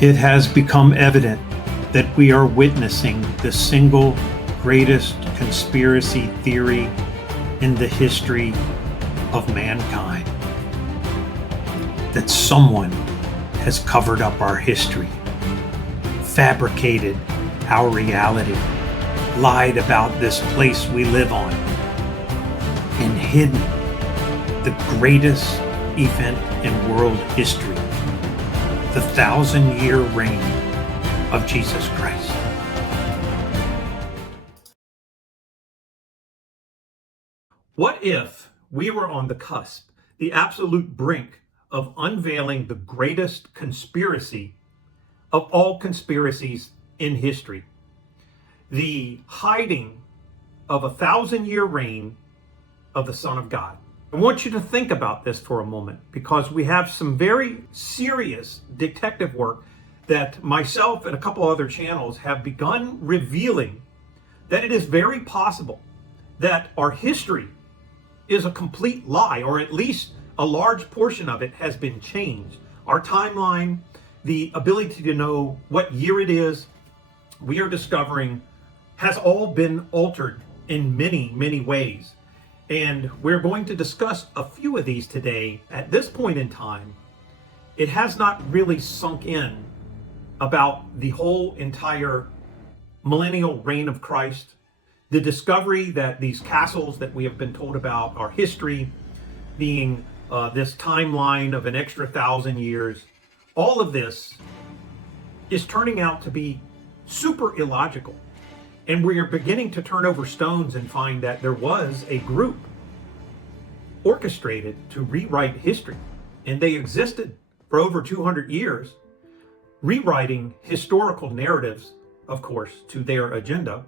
It has become evident that we are witnessing the single greatest conspiracy theory in the history of mankind. That someone has covered up our history, fabricated our reality, lied about this place we live on, and hidden the greatest event in world history, the 1,000-year reign of Jesus Christ. What if we were on the cusp, the absolute brink of unveiling the greatest conspiracy of all conspiracies in history? The hiding of a 1,000-year reign of the Son of God. I want you to think about this for a moment, because we have some very serious detective work that myself and a couple other channels have begun revealing that it is very possible that our history is a complete lie, or at least a large portion of it has been changed. Our timeline, the ability to know what year it is, we are discovering has all been altered in many, many ways. And we're going to discuss a few of these today. At this point in time, it has not really sunk in about the whole entire millennial reign of Christ, the discovery that these castles that we have been told about are history, being this timeline of an extra 1,000 years. All of this is turning out to be super illogical. And we are beginning to turn over stones and find that there was a group orchestrated to rewrite history. And they existed for over 200 years, rewriting historical narratives, of course, to their agenda.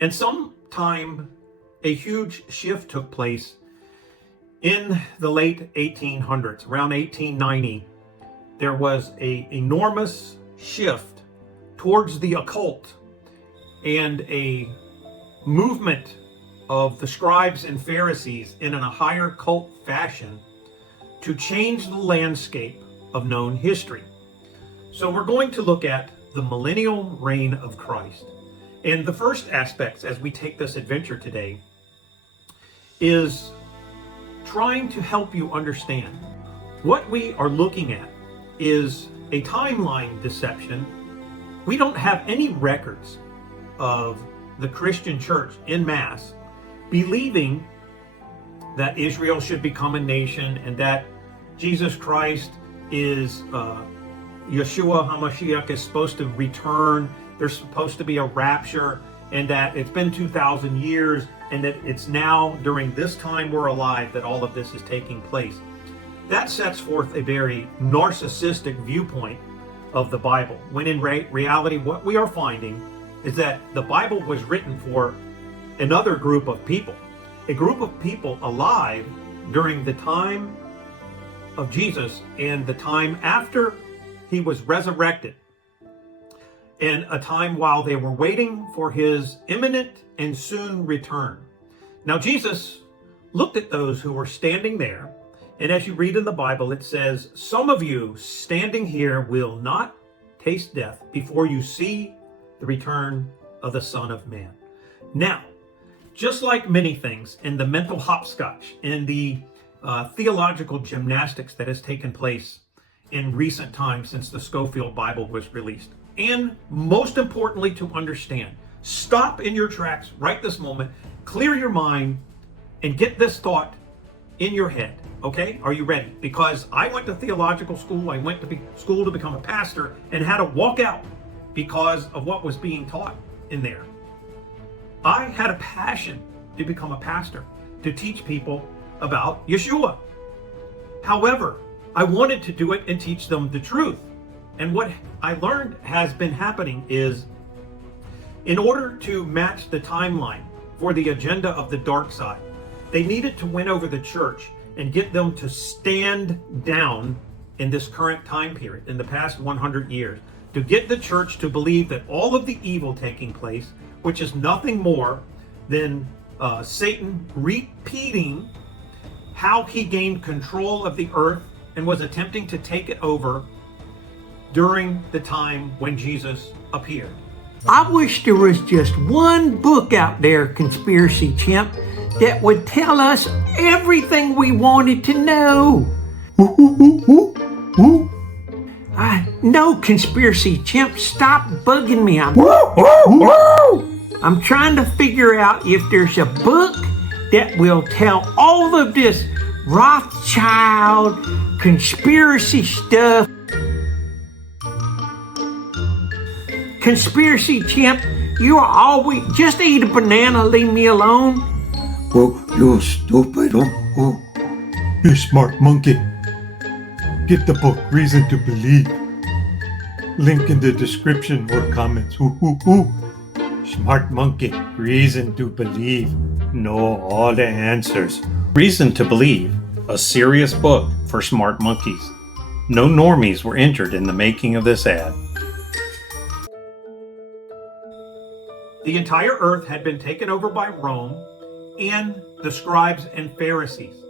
And sometime a huge shift took place in the late 1800s. Around 1890, there was an enormous shift towards the occult and a movement of the scribes and Pharisees in a higher cult fashion to change the landscape of known history. So we're going to look at the millennial reign of Christ. And the first aspects as we take this adventure today is trying to help you understand what we are looking at is a timeline deception. We don't have any records of the Christian church en masse believing that Israel should become a nation and that Jesus Christ is Yeshua HaMashiach is supposed to return. There's supposed to be a rapture, and that it's been 2,000 years, and that it's now during this time we're alive that all of this is taking place. That sets forth a very narcissistic viewpoint of the Bible, when in reality what we are finding is that the Bible was written for another group of people, a group of people alive during the time of Jesus and the time after he was resurrected, and a time while they were waiting for his imminent and soon return. Now, Jesus looked at those who were standing there, and as you read in the Bible, it says, "Some of you standing here will not taste death before you see the return of the Son of Man." Now, just like many things in the mental hopscotch, in the theological gymnastics that has taken place in recent times since the Scofield Bible was released, and most importantly to understand, stop in your tracks right this moment, clear your mind, and get this thought in your head. Okay, are you ready? Because I went to theological school, I went to school to become a pastor, and had to walk out because of what was being taught in there. I had a passion to become a pastor, to teach people about Yeshua. However, I wanted to do it and teach them the truth. And what I learned has been happening is, in order to match the timeline for the agenda of the dark side, they needed to win over the church and get them to stand down in this current time period, in the past 100 years, to get the church to believe that all of the evil taking place, which is nothing more than Satan repeating how he gained control of the earth and was attempting to take it over, during the time when Jesus appeared. I wish there was just one book out there, Conspiracy Chimp, that would tell us everything we wanted to know. No, Conspiracy Chimp, stop bugging me. I'm trying to figure out if there's a book that will tell all of this Rothschild conspiracy stuff. Conspiracy Chimp, you are always just eat a banana, leave me alone. Oh, you're stupid. Oh. You smart monkey. Get the book Reason to Believe. Link in the description or comments. Smart monkey. Reason to Believe. Know all the answers. Reason to Believe, a serious book for smart monkeys. No normies were injured in the making of this ad. The entire earth had been taken over by Rome and the scribes and Pharisees.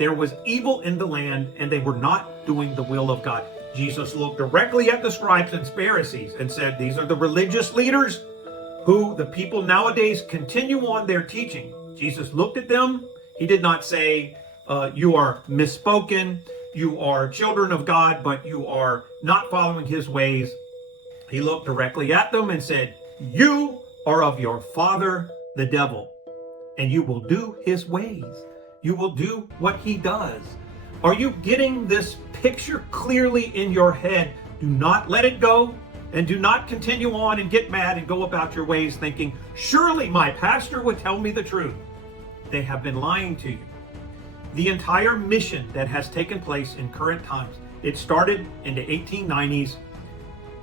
There was evil in the land, and they were not doing the will of God. Jesus looked directly at the scribes and Pharisees and said, these are the religious leaders who the people nowadays continue on their teaching. Jesus looked at them. He did not say, you are misspoken, you are children of God, but you are not following his ways. He looked directly at them and said, you are of your father, the devil, and you will do his ways. You will do what he does. Are you getting this picture clearly in your head? Do not let it go, and do not continue on and get mad and go about your ways thinking, surely my pastor would tell me the truth. They have been lying to you. The entire mission that has taken place in current times, it started in the 1890s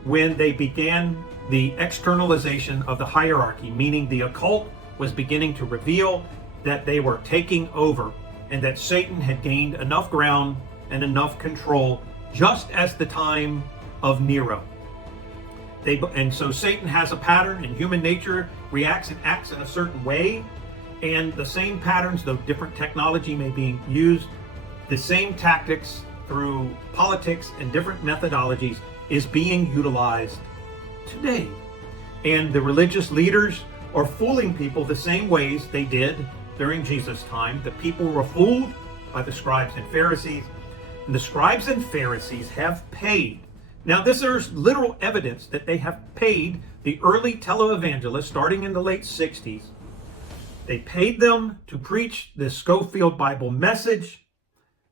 when they began the externalization of the hierarchy, meaning the occult was beginning to reveal that they were taking over and that Satan had gained enough ground and enough control, just as the time of Nero. And so Satan has a pattern, and human nature reacts and acts in a certain way, and the same patterns, though different technology may be used, the same tactics through politics and different methodologies is being utilized today. And the religious leaders are fooling people the same ways they did during Jesus' time. The people were fooled by the scribes and Pharisees, and the scribes and Pharisees have paid. Now, this is literal evidence that they have paid the early televangelists starting in the late 60s. They paid them to preach this Schofield Bible message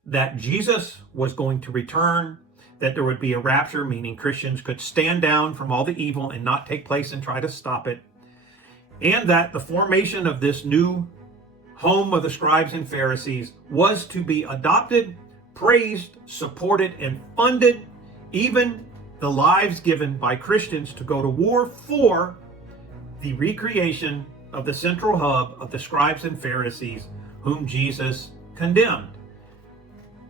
that Jesus was going to return, that there would be a rapture, meaning Christians could stand down from all the evil and not take place and try to stop it, and that the formation of this new home of the scribes and Pharisees was to be adopted, praised, supported, and funded, even the lives given by Christians to go to war for the recreation of the central hub of the scribes and Pharisees, whom Jesus condemned.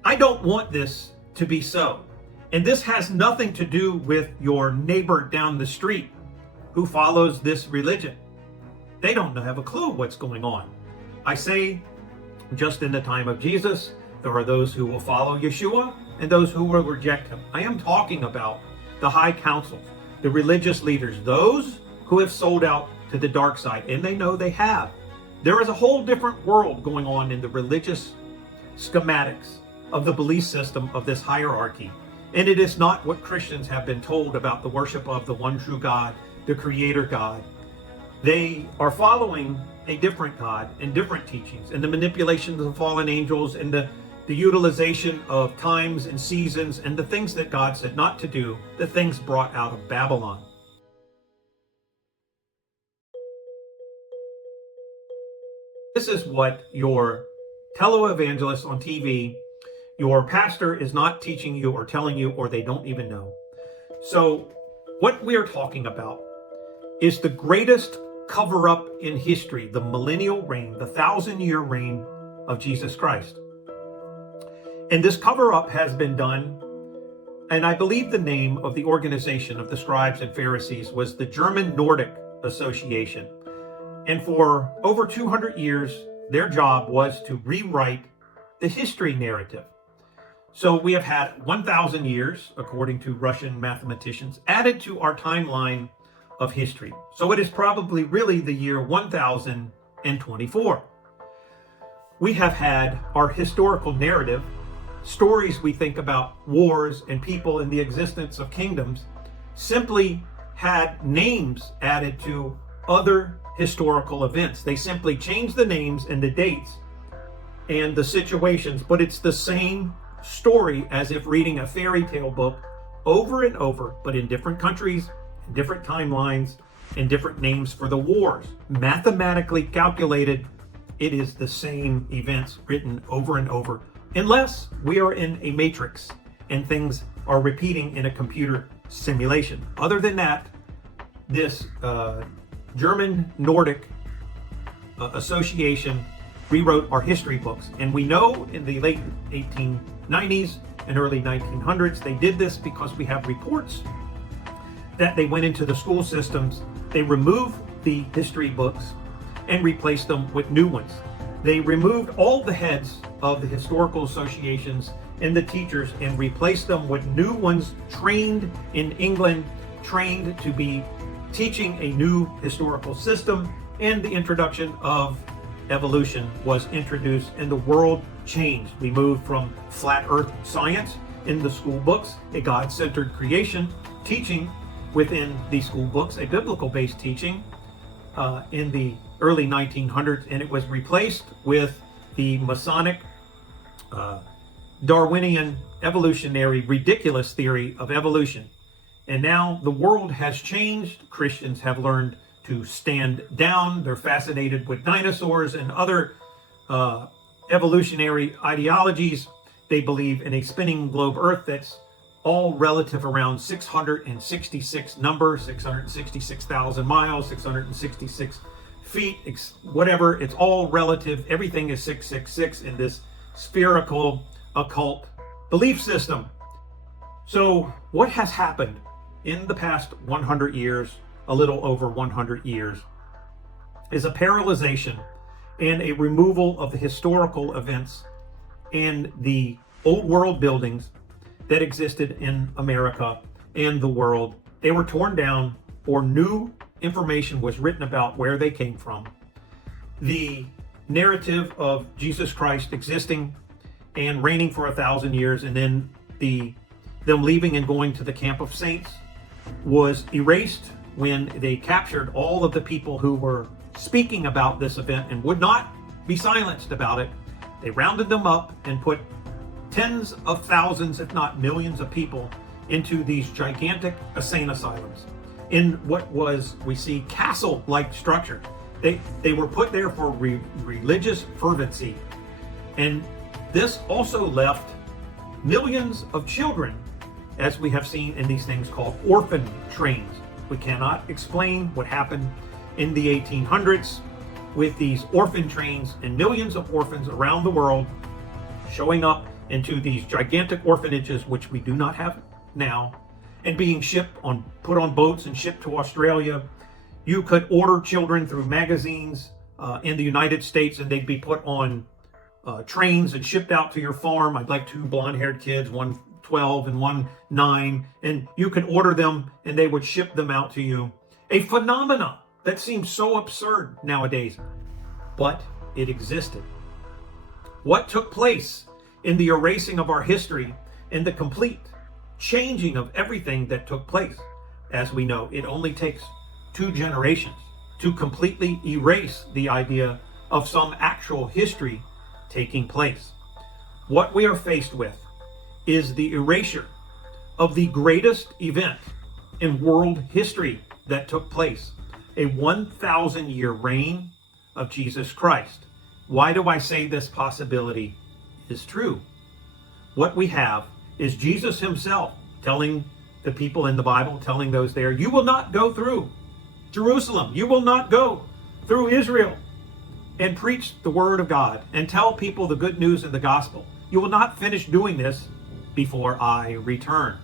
I don't want this to be so. And this has nothing to do with your neighbor down the street who follows this religion. They don't have a clue what's going on. I say, just in the time of Jesus, there are those who will follow Yeshua and those who will reject him. I am talking about the high councils, the religious leaders, those who have sold out to the dark side, and they know they have. There is a whole different world going on in the religious schematics of the belief system of this hierarchy. And it is not what Christians have been told about the worship of the one true God, the Creator God. They are following a different God and different teachings, and the manipulations of fallen angels, and the utilization of times and seasons, and the things that God said not to do, the things brought out of Babylon. This is what your televangelist on TV, your pastor is not teaching you or telling you, or they don't even know. So what we are talking about is the greatest cover-up in history, the millennial reign, the 1,000-year reign of Jesus Christ. And this cover-up has been done, and I believe the name of the organization of the scribes and Pharisees was the German Nordic Association. And for over 200 years, their job was to rewrite the history narrative. So we have had 1,000 years, according to Russian mathematicians, added to our timeline of history. So it is probably really the year 1024. We have had our historical narrative, stories we think about wars and people and the existence of kingdoms, simply had names added to other historical events. They simply changed the names and the dates and the situations, but it's the same story as if reading a fairy tale book over and over, but in different countries, different timelines, and different names for the wars. Mathematically calculated, it is the same events written over and over, unless we are in a matrix and things are repeating in a computer simulation. Other than that, this German Nordic association rewrote our history books. And we know in the late 1890s and early 1900s, they did this because we have reports that they went into the school systems, they removed the history books and replaced them with new ones. They removed all the heads of the historical associations and the teachers and replaced them with new ones trained in England, trained to be teaching a new historical system, and the introduction of evolution was introduced and the world changed. We moved from flat earth science in the school books, a God-centered creation teaching within the school books, a biblical-based teaching in the early 1900s, and it was replaced with the Masonic Darwinian evolutionary ridiculous theory of evolution. And now the world has changed. Christians have learned to stand down. They're fascinated with dinosaurs and other evolutionary ideologies. They believe in a spinning globe Earth that's all relative around 666 number, 666,000 miles, 666 feet, whatever. It's all relative. Everything is 666 in this spherical occult belief system. So what has happened in the past 100 years, a little over 100 years, is a paralyzation and a removal of the historical events and the old world buildings that existed in America and the world. They were torn down, or new information was written about where they came from. The narrative of Jesus Christ existing and reigning for 1,000 years, and then them leaving and going to the camp of saints, was erased when they captured all of the people who were speaking about this event and would not be silenced about it. They rounded them up and put tens of thousands, if not millions of people into these gigantic insane asylums in what was, we see, castle-like structure. They were put there for religious fervency. And this also left millions of children, as we have seen in these things called orphan trains. We cannot explain what happened in the 1800s with these orphan trains and millions of orphans around the world showing up into these gigantic orphanages, which we do not have now, and being put on boats and shipped to Australia. You could order children through magazines in the United States, and they'd be put on trains and shipped out to your farm. I'd like 2 blonde-haired kids, one 12 and one 9, and you could order them and they would ship them out to you. A phenomena that seems so absurd nowadays, but it existed. What took place in the erasing of our history and the complete changing of everything that took place? As we know, it only takes 2 generations to completely erase the idea of some actual history taking place. What we are faced with is the erasure of the greatest event in world history that took place, a 1,000-year reign of Jesus Christ. Why do I say this possibility is true? What we have is Jesus himself telling the people in the Bible, telling those there, you will not go through Jerusalem, you will not go through Israel and preach the word of God and tell people the good news of the gospel. You will not finish doing this before I return.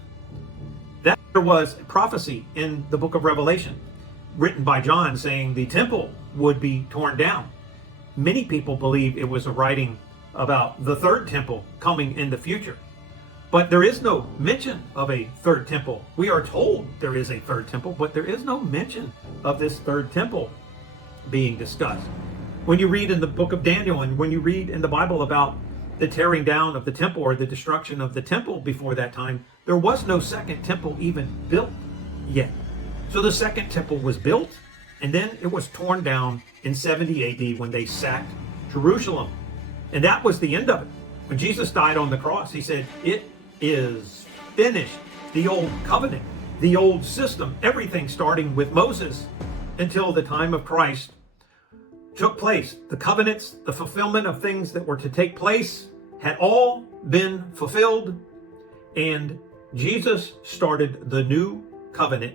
That there was a prophecy in the book of Revelation written by John saying the temple would be torn down. Many people believe it was a writing about the third temple coming in the future. But there is no mention of a third temple. We are told there is a third temple, but there is no mention of this third temple being discussed. When you read in the book of Daniel and when you read in the Bible about the tearing down of the temple or the destruction of the temple before that time, there was no second temple even built yet. So the second temple was built, and then it was torn down in 70 AD when they sacked Jerusalem. And that was the end of it. When Jesus died on the cross, he said, "It is finished." The old covenant, the old system, everything starting with Moses until the time of Christ took place. The covenants, the fulfillment of things that were to take place had all been fulfilled, and Jesus started the new covenant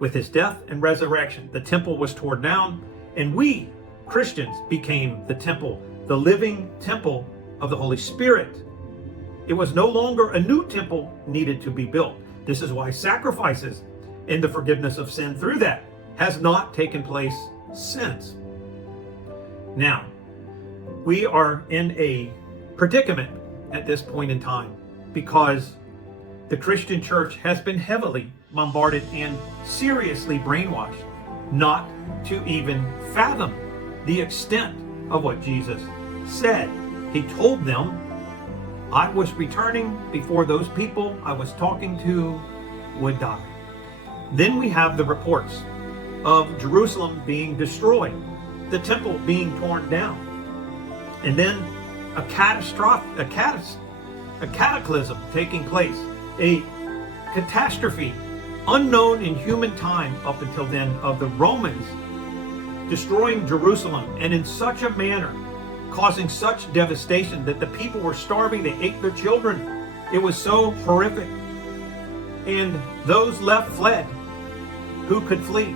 with his death and resurrection. The temple was torn down, and we, Christians, became the temple, the living temple of the Holy Spirit. It was no longer a new temple needed to be built. This is why sacrifices and the forgiveness of sin through that has not taken place since. Now, we are in a predicament at this point in time because the Christian church has been heavily bombarded and seriously brainwashed not to even fathom the extent of what Jesus said. He told them, "I was returning before those people I was talking to would die." Then we have the reports of Jerusalem being destroyed, the temple being torn down, and then a cataclysm taking place, a catastrophe unknown in human time up until then of the Romans destroying Jerusalem, and in such a manner causing such devastation that the people were starving, they ate their children. It was so horrific. And those left fled who could flee.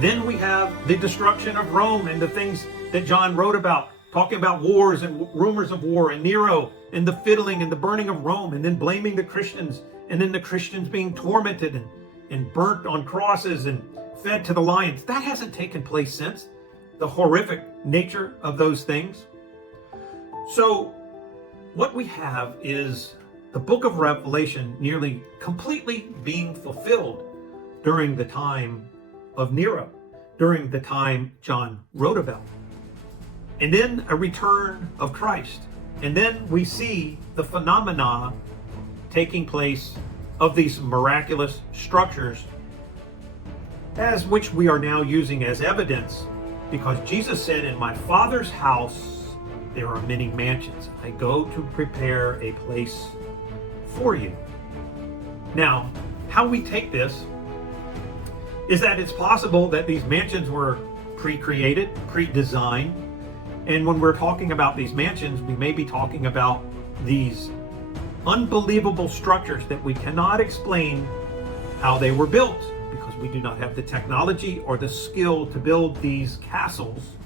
Then we have the destruction of Rome and the things that John wrote about, talking about wars and rumors of war and Nero and the fiddling and the burning of Rome, and then blaming the Christians, and then the Christians being tormented and burnt on crosses and fed to the lions. That hasn't taken place since. The horrific nature of those things. So what we have is the book of Revelation nearly completely being fulfilled during the time of Nero, during the time John wrote about. And then a return of Christ. And then we see the phenomena taking place of these miraculous structures, as which we are now using as evidence, because Jesus said, "In my Father's house there are many mansions. I go to prepare a place for you." Now, how we take this is that it's possible that these mansions were pre-created, pre-designed, and when we're talking about these mansions, we may be talking about these unbelievable structures that we cannot explain how they were built, because we do not have the technology or the skill to build these castles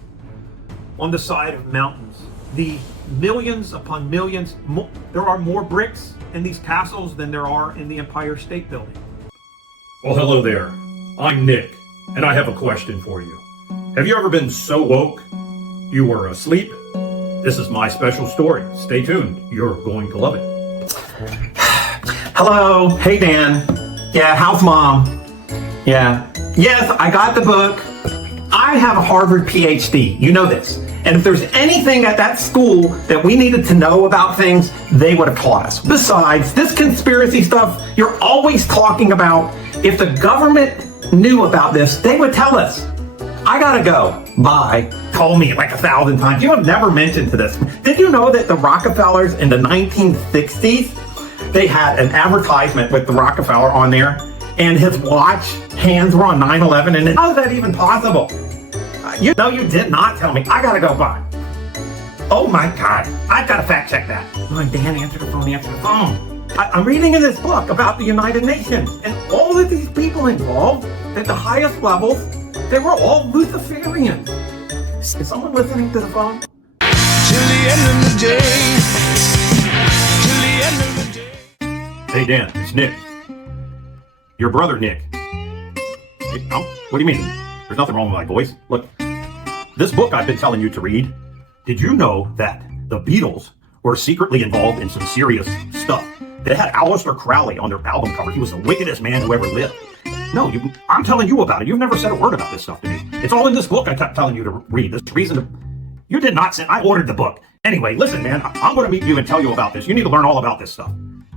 on the side of mountains. The millions upon millions, there are more bricks in these castles than there are in the Empire State Building. Well, hello there. I'm Nick, and I have a question for you. Have you ever been so woke you were asleep? This is my special story. Stay tuned. You're going to love it. Hello. Hey, Dan. Yeah, how's mom? Yeah. Yes, I got the book. I have a Harvard PhD. You know this. And if there's anything at that school that we needed to know about things, they would have taught us. Besides, this conspiracy stuff you're always talking about, if the government knew about this, they would tell us. I gotta go. Bye. Call me like 1,000 times. You have never mentioned to this. Did you know that the Rockefellers in the 1960s, they had an advertisement with the Rockefeller on there, and his watch hands were on 9/11, and how is that even possible? You know you did not tell me. I gotta go. Bye. Oh my God. I gotta fact check that. Come on, Dan, answer the phone. I'm reading in this book about the United Nations, and all of these people involved at the highest levels, they were all Luciferians. Is someone listening to the phone? Till the end of the day. Till the end of the day. Hey, Dan, it's Nick. Your brother, Nick. Hey, oh, what do you mean? There's nothing wrong with my voice. Look, this book I've been telling you to read, did you know that the Beatles were secretly involved in some serious stuff? that had Aleister Crowley on their album cover. He was the wickedest man who ever lived. No, I'm telling you about it. You've never said a word about this stuff to me. It's all in this book I kept telling you to read. This reason to... You did not send... I ordered the book. Anyway, listen, man. I'm going to meet you and tell you about this. You need to learn all about this stuff.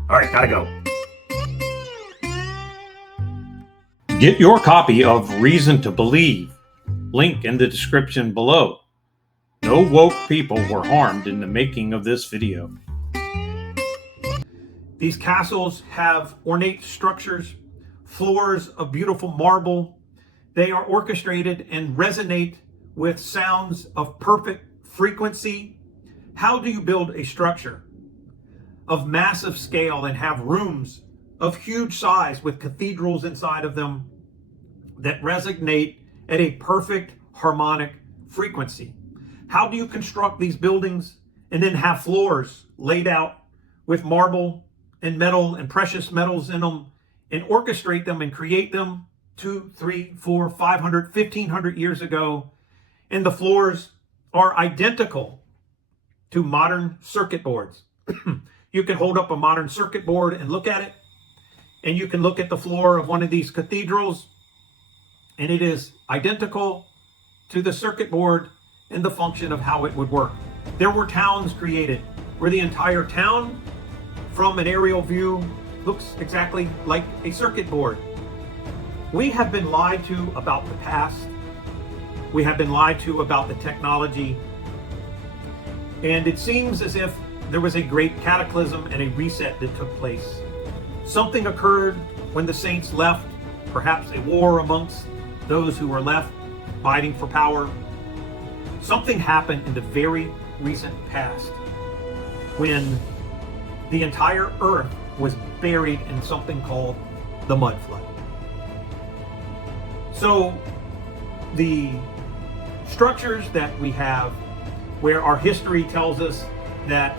All right, gotta go. Get your copy of Reason to Believe. Link in the description below. No woke people were harmed in the making of this video. These castles have ornate structures, floors of beautiful marble. They are orchestrated and resonate with sounds of perfect frequency. How do you build a structure of massive scale and have rooms of huge size with cathedrals inside of them that resonate at a perfect harmonic frequency? How do you construct these buildings and then have floors laid out with marble and metal and precious metals in them and orchestrate them and create them 200, 300, 400, 500, 1500 years ago? And the floors are identical to modern circuit boards. You can hold up a modern circuit board and look at it, and you can look at the floor of one of these cathedrals, and it is identical to the circuit board and the function of how it would work. There were towns created where the entire town, from an aerial view, looks exactly like a circuit board. We have been lied to about the past. We have been lied to about the technology. And it seems as if there was a great cataclysm and a reset that took place. Something occurred when the saints left, perhaps a war amongst those who were left fighting for power. Something happened in the very recent past when the entire earth was buried in something called the mud flood. So the structures that we have, where our history tells us that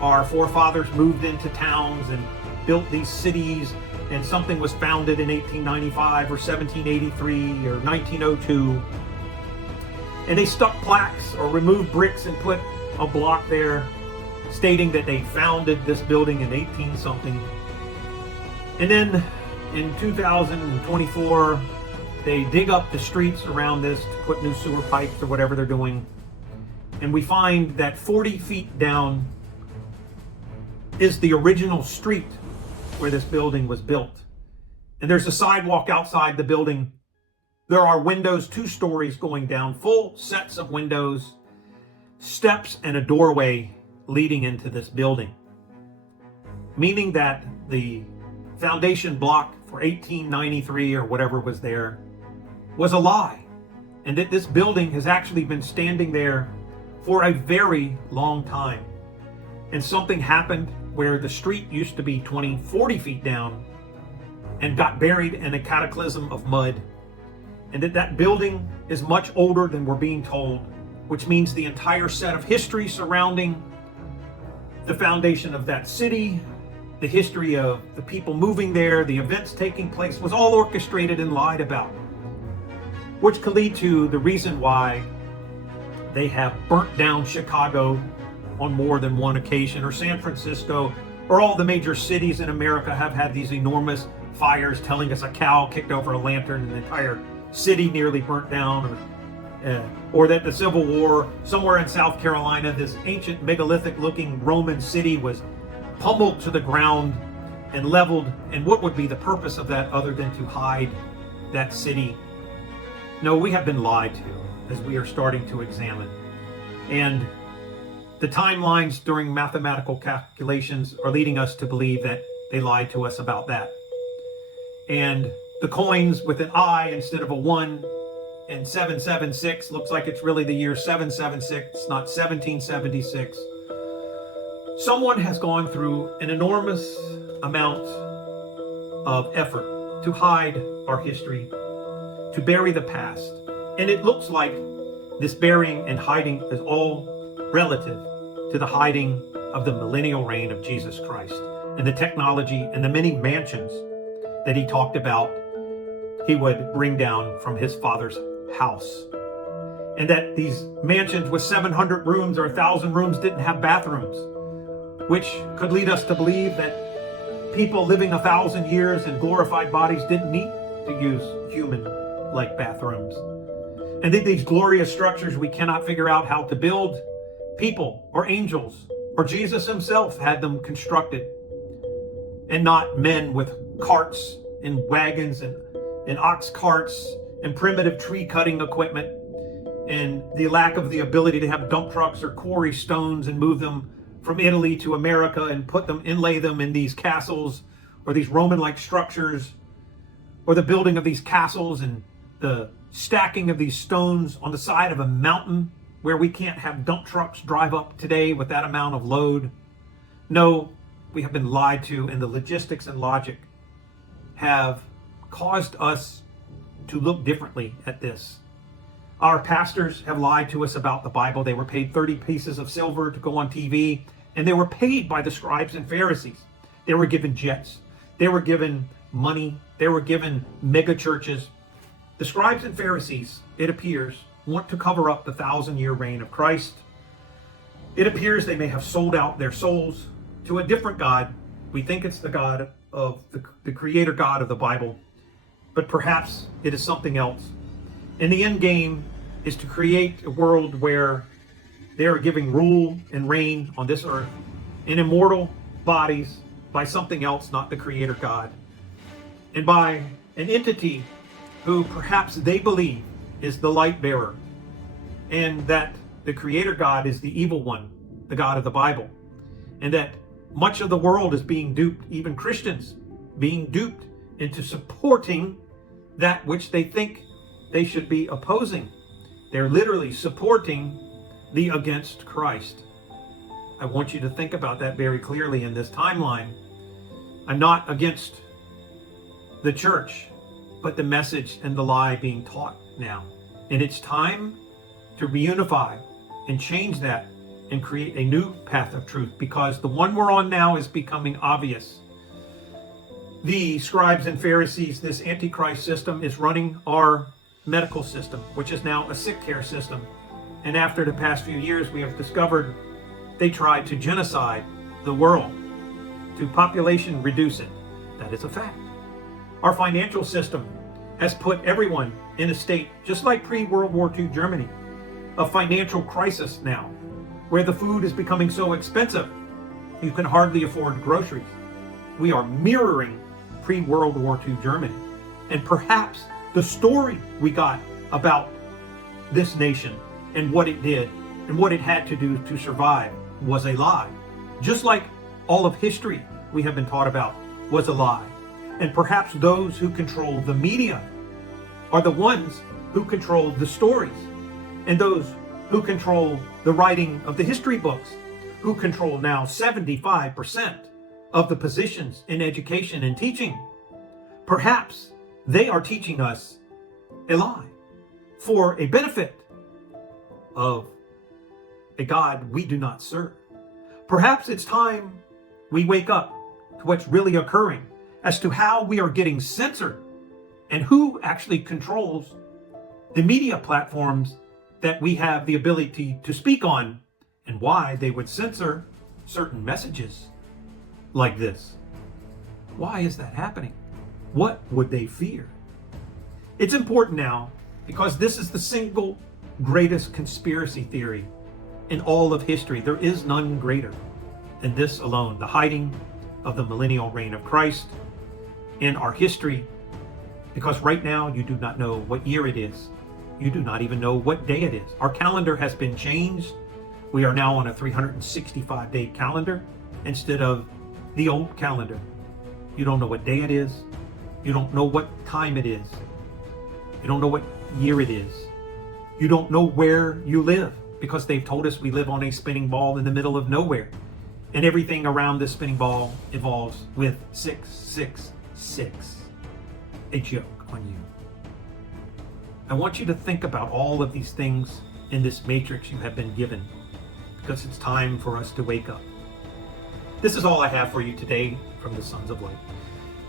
our forefathers moved into towns and built these cities, and something was founded in 1895 or 1783 or 1902, and they stuck plaques or removed bricks and put a block there stating that they founded this building in 18 something. And then in 2024, they dig up the streets around this to put new sewer pipes or whatever they're doing. And we find that 40 feet down is the original street where this building was built. And there's a sidewalk outside the building. There are windows, 2 stories going down, full sets of windows, steps, and a doorway leading into this building. Meaning that the foundation block for 1893 or whatever was there was a lie. And that this building has actually been standing there for a very long time. And something happened where the street used to be 20, 40 feet down and got buried in a cataclysm of mud. And that building is much older than we're being told, which means the entire set of history surrounding the foundation of that city, the history of the people moving there, the events taking place, was all orchestrated and lied about. Which could lead to the reason why they have burnt down Chicago on more than one occasion, or San Francisco, or all the major cities in America have had these enormous fires telling us a cow kicked over a lantern and the entire city nearly burnt down, or that the Civil War somewhere in South Carolina, this ancient megalithic looking Roman city was pummeled to the ground and leveled. And what would be the purpose of that other than to hide that city? No, we have been lied to as we are starting to examine. And the timelines during mathematical calculations are leading us to believe that they lied to us about that. And the coins with an I instead of a 1 and 776 looks like it's really the year 776, not 1776. Someone has gone through an enormous amount of effort to hide our history, to bury the past. And it looks like this burying and hiding is all relative to the hiding of the millennial reign of Jesus Christ and the technology and the many mansions that he talked about he would bring down from his father's house. And that these mansions with 700 rooms or 1,000 rooms didn't have bathrooms, which could lead us to believe that people living 1,000 years in glorified bodies didn't need to use human-like bathrooms. And that these glorious structures we cannot figure out how to build, people or angels or Jesus himself had them constructed, and not men with carts and wagons and ox carts and primitive tree cutting equipment, and the lack of the ability to have dump trucks or quarry stones and move them from Italy to America and inlay them in these castles or these Roman-like structures, or the building of these castles and the stacking of these stones on the side of a mountain where we can't have dump trucks drive up today with that amount of load. No, we have been lied to, and the logistics and logic have caused us to look differently at this. Our pastors have lied to us about the Bible. They were paid 30 pieces of silver to go on TV, and they were paid by the scribes and Pharisees. They were given jets. They were given money. They were given mega churches. The scribes and Pharisees, it appears, want to cover up the 1,000-year reign of Christ. It appears they may have sold out their souls to a different God. We think it's the God of the creator God of the Bible, but perhaps it is something else. And the end game is to create a world where they are giving rule and reign on this earth in immortal bodies by something else, not the creator God, and by an entity who perhaps they believe is the light bearer, and that the creator God is the evil one, the God of the Bible, and that much of the world is being duped, even Christians being duped into supporting that which they think they should be opposing. They're literally supporting the against Christ. I want you to think about that very clearly in this timeline. I'm not against the church, but the message and the lie being taught now. And it's time to reunify and change that and create a new path of truth, because the one we're on now is becoming obvious. The scribes and Pharisees, this antichrist system, is running our medical system, which is now a sick care system. And after the past few years, we have discovered they tried to genocide the world, to population reduce it. That is a fact. Our financial system has put everyone in a state, just like pre-World War II Germany, of financial crisis now, where the food is becoming so expensive, you can hardly afford groceries. We are mirroring pre-World War II Germany. And perhaps the story we got about this nation and what it did and what it had to do to survive was a lie. Just like all of history we have been taught about was a lie. And perhaps those who control the media are the ones who control the stories, and those who control the writing of the history books, who control now 75% of the positions in education and teaching. Perhaps they are teaching us a lie for a benefit of a God we do not serve. Perhaps it's time we wake up to what's really occurring as to how we are getting censored and who actually controls the media platforms that we have the ability to speak on, and why they would censor certain messages like this. Why is that happening? What would they fear? It's important now because this is the single greatest conspiracy theory in all of history. There is none greater than this alone, the hiding of the millennial reign of Christ in our history, because right now you do not know what year it is. You do not even know what day it is. Our calendar has been changed. We are now on a 365-day calendar instead of the old calendar. You don't know what day it is. You don't know what time it is. You don't know what year it is. You don't know where you live, because they've told us we live on a spinning ball in the middle of nowhere. And everything around this spinning ball evolves with 666. A joke on you. I want you to think about all of these things in this matrix you have been given, because it's time for us to wake up. This is all I have for you today from the Sons of Light.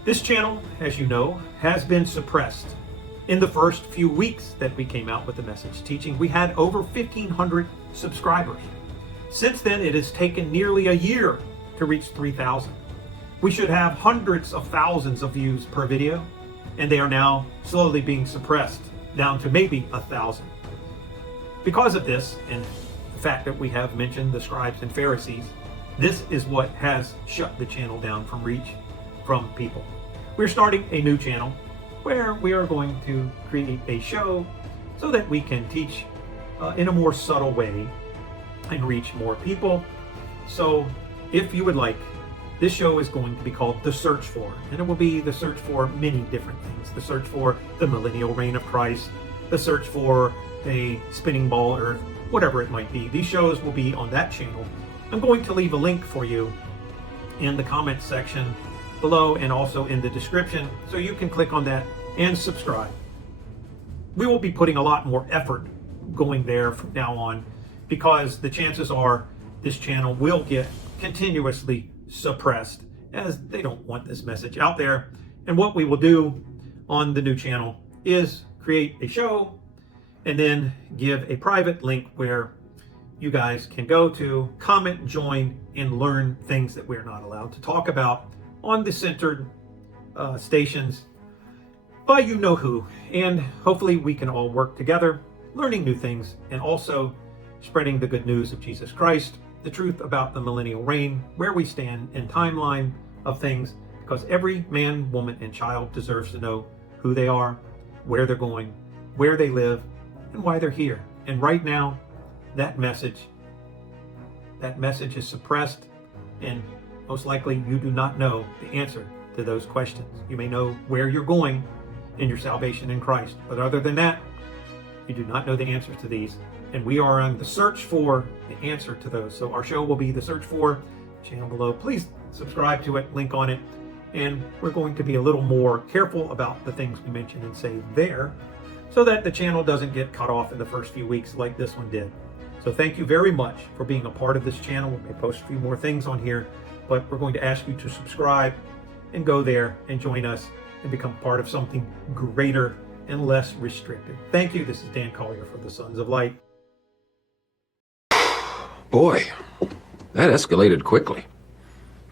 This channel, as you know, has been suppressed. In the first few weeks that we came out with the message teaching, we had over 1,500 subscribers. Since then, it has taken nearly a year to reach 3,000. We should have hundreds of thousands of views per video, and they are now slowly being suppressed down to maybe 1,000. Because of this, and the fact that we have mentioned the scribes and Pharisees, this is what has shut the channel down from reach from people. We're starting a new channel where we are going to create a show so that we can teach in a more subtle way and reach more people. So if you would like, this show is going to be called The Search For, and it will be the search for many different things. The search for the millennial reign of Christ, the search for a spinning ball earth, whatever it might be. These shows will be on that channel. I'm going to leave a link for you in the comments section below and also in the description, so you can click on that and subscribe. We will be putting a lot more effort going there from now on, because the chances are this channel will get continuously suppressed, as they don't want this message out there. And what we will do on the new channel is create a show and then give a private link where you guys can go to, comment, join, and learn things that we're not allowed to talk about on the centered stations by you know who. And hopefully we can all work together, learning new things and also spreading the good news of Jesus Christ, the truth about the millennial reign, where we stand in timeline of things, because every man, woman, and child deserves to know who they are, where they're going, where they live, and why they're here. And right now, that message is suppressed, and most likely you do not know the answer to those questions. You may know where you're going in your salvation in Christ, but other than that, you do not know the answers to these. And we are on the search for the answer to those. So our show will be The Search For, channel below. Please subscribe to it, link on it. And we're going to be a little more careful about the things we mention and say there, so that the channel doesn't get cut off in the first few weeks like this one did. So thank you very much for being a part of this channel. We may post a few more things on here, but we're going to ask you to subscribe and go there and join us and become part of something greater and less restricted. Thank you. This is Dan Collier for the Sons of Light. Boy, that escalated quickly.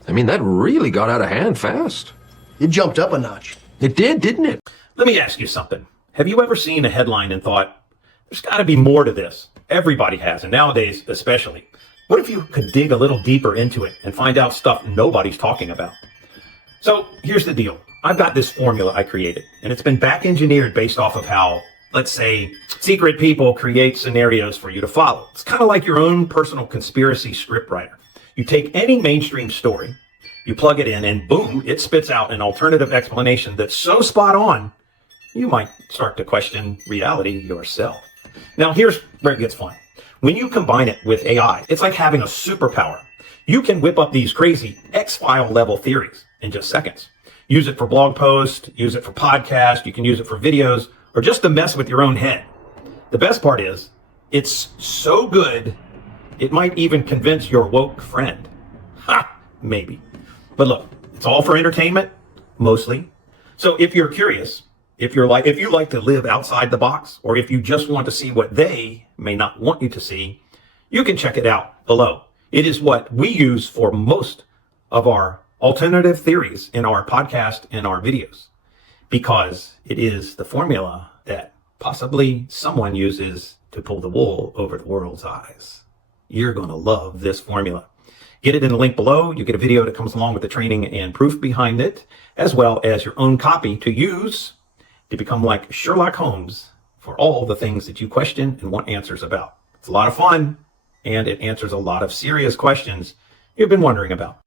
I mean, that really got out of hand fast. It jumped up a notch. It did, didn't it? Let me ask you something. Have you ever seen a headline and thought, there's got to be more to this? Everybody has, and nowadays especially. What if you could dig a little deeper into it and find out stuff nobody's talking about? So here's the deal. I've got this formula I created, and it's been back engineered based off of how, let's say, secret people create scenarios for you to follow. It's kind of like your own personal conspiracy scriptwriter. You take any mainstream story, you plug it in, and boom, it spits out an alternative explanation that's so spot on, you might start to question reality yourself. Now, here's where it gets fun. When you combine it with AI, it's like having a superpower. You can whip up these crazy X-File level theories in just seconds. Use it for blog posts, use it for podcasts, you can use it for videos, or just to mess with your own head. The best part is, it's so good, it might even convince your woke friend. Ha! Maybe. But look, it's all for entertainment, mostly. So if you're curious, if you like to live outside the box, or if you just want to see what they may not want you to see, you can check it out below. It is what we use for most of our alternative theories in our podcast and our videos, because it is the formula that possibly someone uses to pull the wool over the world's eyes. You're going to love this formula. Get it in the link below. You get a video that comes along with the training and proof behind it, as well as your own copy to use to become like Sherlock Holmes for all the things that you question and want answers about. It's a lot of fun, and it answers a lot of serious questions you've been wondering about.